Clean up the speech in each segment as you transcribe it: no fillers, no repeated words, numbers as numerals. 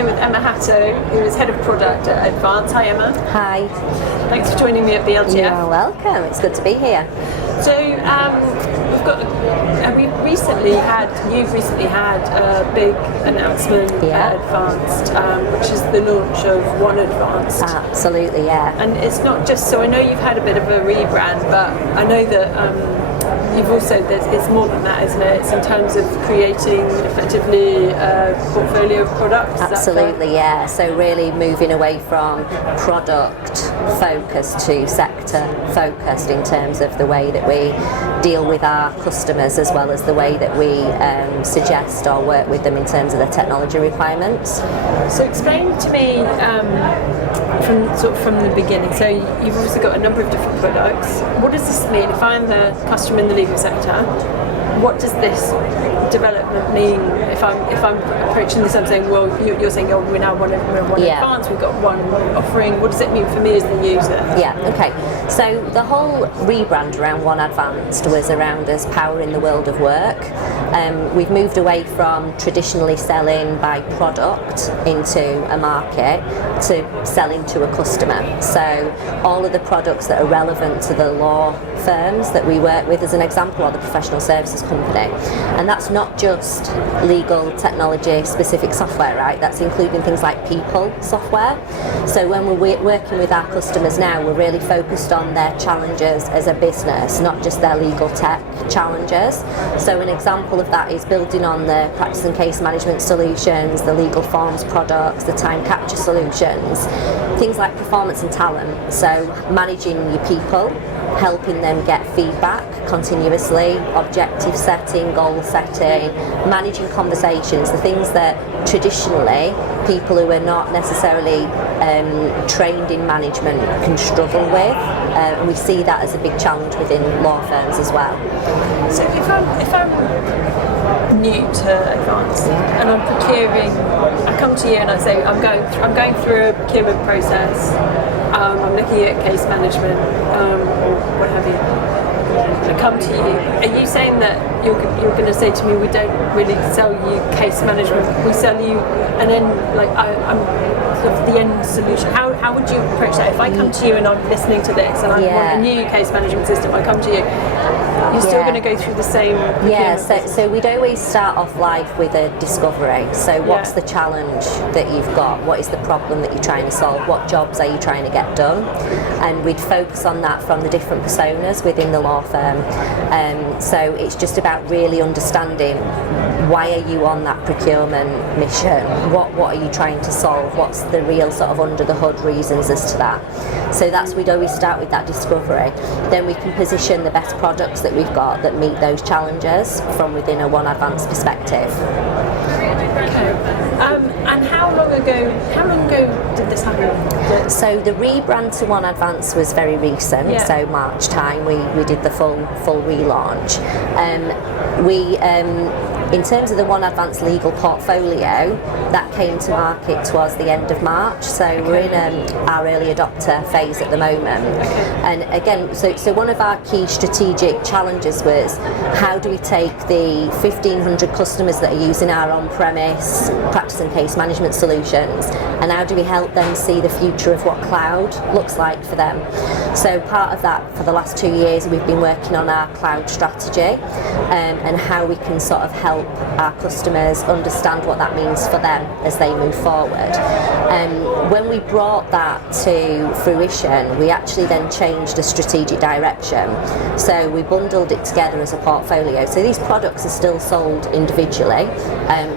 here with Emma Hatto, who is Head of Product at Advanced. Hi Emma. Hi. Thanks for joining me at BLTF. You're welcome, it's good to be here. So you've recently had a big announcement at Advanced, which is the launch of OneAdvanced. Absolutely, yeah. And it's not just, so I know you've had a bit of a rebrand, but I know that you've also, it's more than that, isn't it? It's in terms of creating effectively a portfolio of products. Absolutely, yeah. So really moving away from product focused to sector focused in terms of the way that we deal with our customers, as well as the way that we suggest or work with them in terms of their technology requirements. So explain to me from the beginning. So you've obviously got a number of different products. What does this mean? If I'm the customer in the legal sector, what does this development mean? If I'm approaching this, I'm saying, well, you're saying, oh, we're one advanced, we've got one offering. What does it mean for me as the user? Yeah, okay. So the whole rebrand around OneAdvanced was around us powering the world of work. We've moved away from traditionally selling by product into a market to selling to a customer. So all of the products that are relevant to the law firms that we work with, as an example, are the professional services company. And that's not just legal technology specific software, right? That's including things like people software. So when we're working with our customers now, we're really focused on their challenges as a business, not just their legal tech challenges. So an example of that is building on the practice and case management solutions, the legal forms products, the time capture solutions, things like performance and talent. So managing your people, helping them get feedback continuously, objective setting, goal setting, managing conversations, the things that traditionally people who are not necessarily trained in management can struggle with. And we see that as a big challenge within law firms as well. So if I'm new to Advanced and I'm procuring, I come to you and I say I'm going through a procurement process, I'm looking at case management or what have you. I come to you. Are you saying that you're going to say to me, we don't really sell you case management, we sell you, and then I'm sort of the end solution? How would you approach that? If I come to you and I'm listening to this and I want a new case management system, I come to you, you're still going to go through the same so we'd always start off life with a discovery. So what's the challenge that you've got? What is the problem that you're trying to solve? What jobs are you trying to get done? And we'd focus on that from the different personas within the law firm. So it's just about really understanding, why are you on that procurement mission? What are you trying to solve? What's the real sort of under the hood reasons as to that? So we'd always start with that discovery. Then we can position the best products that we've got that meet those challenges from within a OneAdvanced perspective. And how long ago did this happen? So the rebrand to OneAdvanced was very recent, so March time we did the full relaunch. In terms of the OneAdvanced legal portfolio, that came to market towards the end of March, so we're in our early adopter phase at the moment. And again, so one of our key strategic challenges was, how do we take the 1,500 customers that are using our on-premise practice and case management solutions, and how do we help them see the future of what cloud looks like for them? So part of that, for the last 2 years, we've been working on our cloud strategy and how we can sort of help our customers understand what that means for them as they move forward. When we brought that to fruition, we actually then changed the strategic direction. So we bundled it together as a portfolio. So these products are still sold individually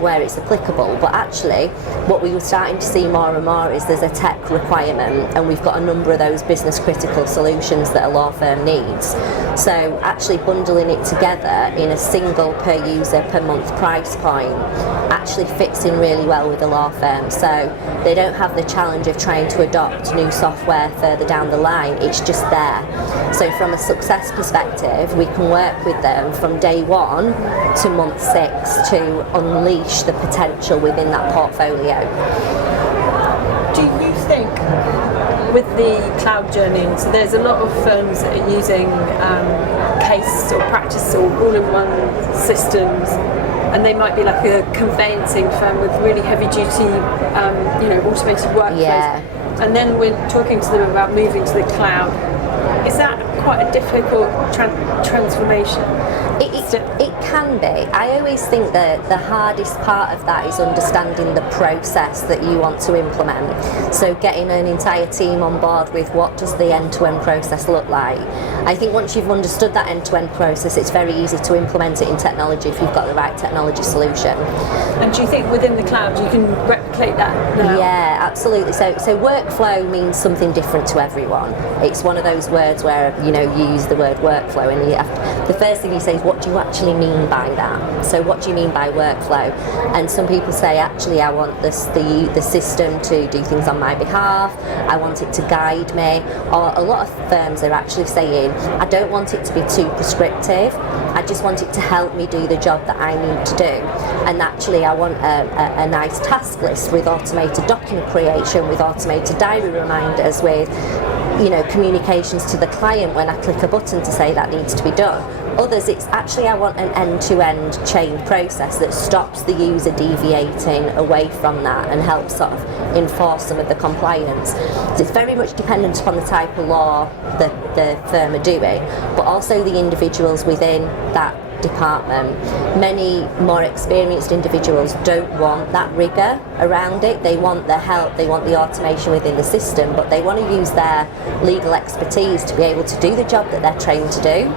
where it's applicable, but actually what we were starting to see more and more is there's a tech requirement, and we've got a number of those business critical solutions that a law firm needs. So actually bundling it together in a single per user per month price point actually fits in really well with the law firm. So they don't have the challenge of trying to adopt new software further down the line, it's just there. So from a success perspective, we can work with them from day one to month 6 to unleash the potential within that portfolio. Do you think with the cloud journey, so there's a lot of firms that are using case or practice or all-in-one systems and they might be like a conveyancing firm with really heavy duty, automated workflows. Yeah. And then we're talking to them about moving to the cloud. Is that quite a difficult transformation? It can be. I always think that the hardest part of that is understanding the process that you want to implement. So getting an entire team on board with what does the end-to-end process look like. I think once you've understood that end-to-end process, it's very easy to implement it in technology if you've got the right technology solution. And do you think within the cloud you can replicate that now? Yeah, absolutely. So workflow means something different to everyone. It's one of those words where you use the word workflow, and the first thing you say is, what do you actually mean by that? So what do you mean by workflow? And some people say, actually, I want the system to do things on my behalf. I want it to guide me. Or a lot of firms are actually saying, I don't want it to be too prescriptive. I just want it to help me do the job that I need to do. And actually, I want a nice task list with automated document creation, with automated diary reminders, with communications to the client when I click a button to say that needs to be done. Others, it's actually, I want an end-to-end chain process that stops the user deviating away from that and helps sort of enforce some of the compliance. So it's very much dependent upon the type of law that the firm are doing, but also the individuals within that department. Many more experienced individuals don't want that rigour around it. They want the help, they want the automation within the system, but they want to use their legal expertise to be able to do the job that they're trained to do.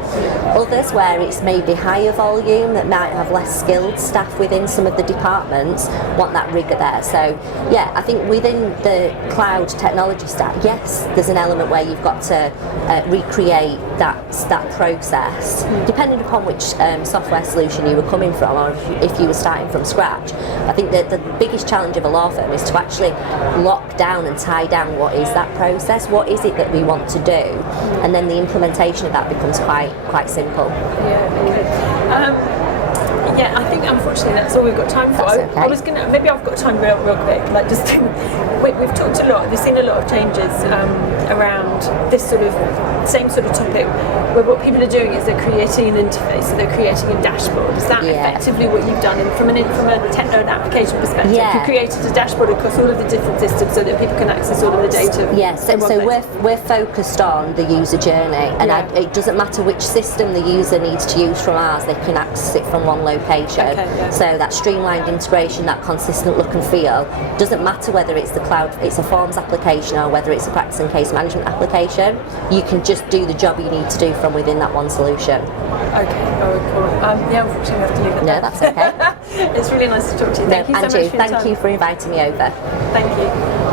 Others, where it's maybe higher volume, that might have less skilled staff within some of the departments, want that rigour there. So yeah, I think within the cloud technology stack, yes, there's an element where you've got to recreate that process, depending upon which software solution you were coming from, or if you were starting from scratch. I think that the biggest challenge of a law firm is to actually lock down and tie down what is that process, what is it that we want to do, and then the implementation of that becomes quite simple. Yeah, okay. Yeah, I think unfortunately that's all we've got time for. That's okay. I was gonna, maybe I've got time real quick. Like just, we've talked a lot. We've seen a lot of changes around this sort of same sort of topic, where what people are doing is they're creating an interface, so they're creating a dashboard. Is that effectively what you've done? And from a techno and application perspective, you've created a dashboard across all of the different systems so that people can access all of the data. Yes, so we're focused on the user journey, and it doesn't matter which system the user needs to use from ours, they can access it from one location. So that streamlined integration, that consistent look and feel, doesn't matter whether it's the cloud, it's a forms application, or whether it's a practice and case management application. You can just do the job you need to do from within that one solution. Okay, very cool. Yeah, unfortunately we have to leave it there. No, that's okay. It's really nice to talk to you. Thank you so much for your time. Thank you for inviting me over. Thank you.